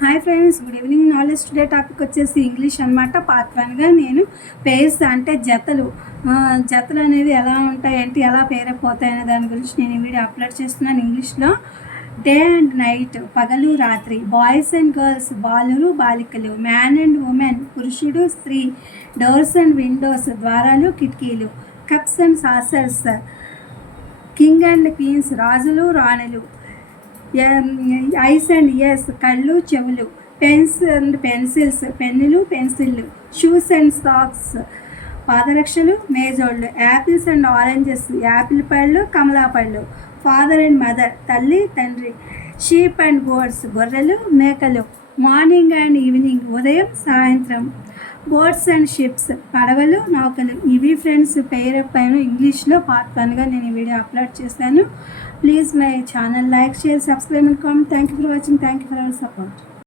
Hi friends, good evening. Knowledge today topic వచ్చేసి English అనమాట. Part 1గా నేను పేర్స్ అంటే జతలు అనేది ఎలా ఉంటాయి, ఏంటి, ఎలా పేరైపోతాయి అనే దాని గురించి నేను ఈ వీడియో అప్లోడ్ చేస్తున్నాను. ఇంగ్లీష్లో డే అండ్ నైట్, పగలు రాత్రి, బాయ్స్ అండ్ గర్ల్స్, బాలురు బాలికలు, మ్యాన్ అండ్ ఉమెన్, పురుషుడు స్త్రీ, డోర్స్ అండ్ విండోస్, ద్వారాలు కిటికీలు, cups and saucers, king and queens, రాజులు రాణులు, ఐస్ అండ్ ఇయర్స్, కళ్ళు చెవులు, పెన్స్ అండ్ పెన్సిల్స్, పెన్నులు పెన్సిళ్ళు, షూస్ అండ్ సాక్స్, పాదరక్షలు మేజోళ్ళు, యాపిల్స్ అండ్ ఆరెంజెస్, యాపిల్ పళ్ళు కమలా పళ్ళు, ఫాదర్ అండ్ మదర్, తల్లి తండ్రి, షీప్ అండ్ గోడ్స్, గొర్రెలు మేకలు, మార్నింగ్ అండ్ ఈవినింగ్, ఉదయం సాయంత్రం, బోట్స్ అండ్ షిప్స్, పడవలు నౌకలు. ఇవి ఫ్రెండ్స్ పైన ఇంగ్లీష్లో పార్ట్ 1గా నేను ఈ వీడియో అప్లోడ్ చేశాను. Please my channel like, share, subscribe and comment. Thank you for watching. Thank you for our support.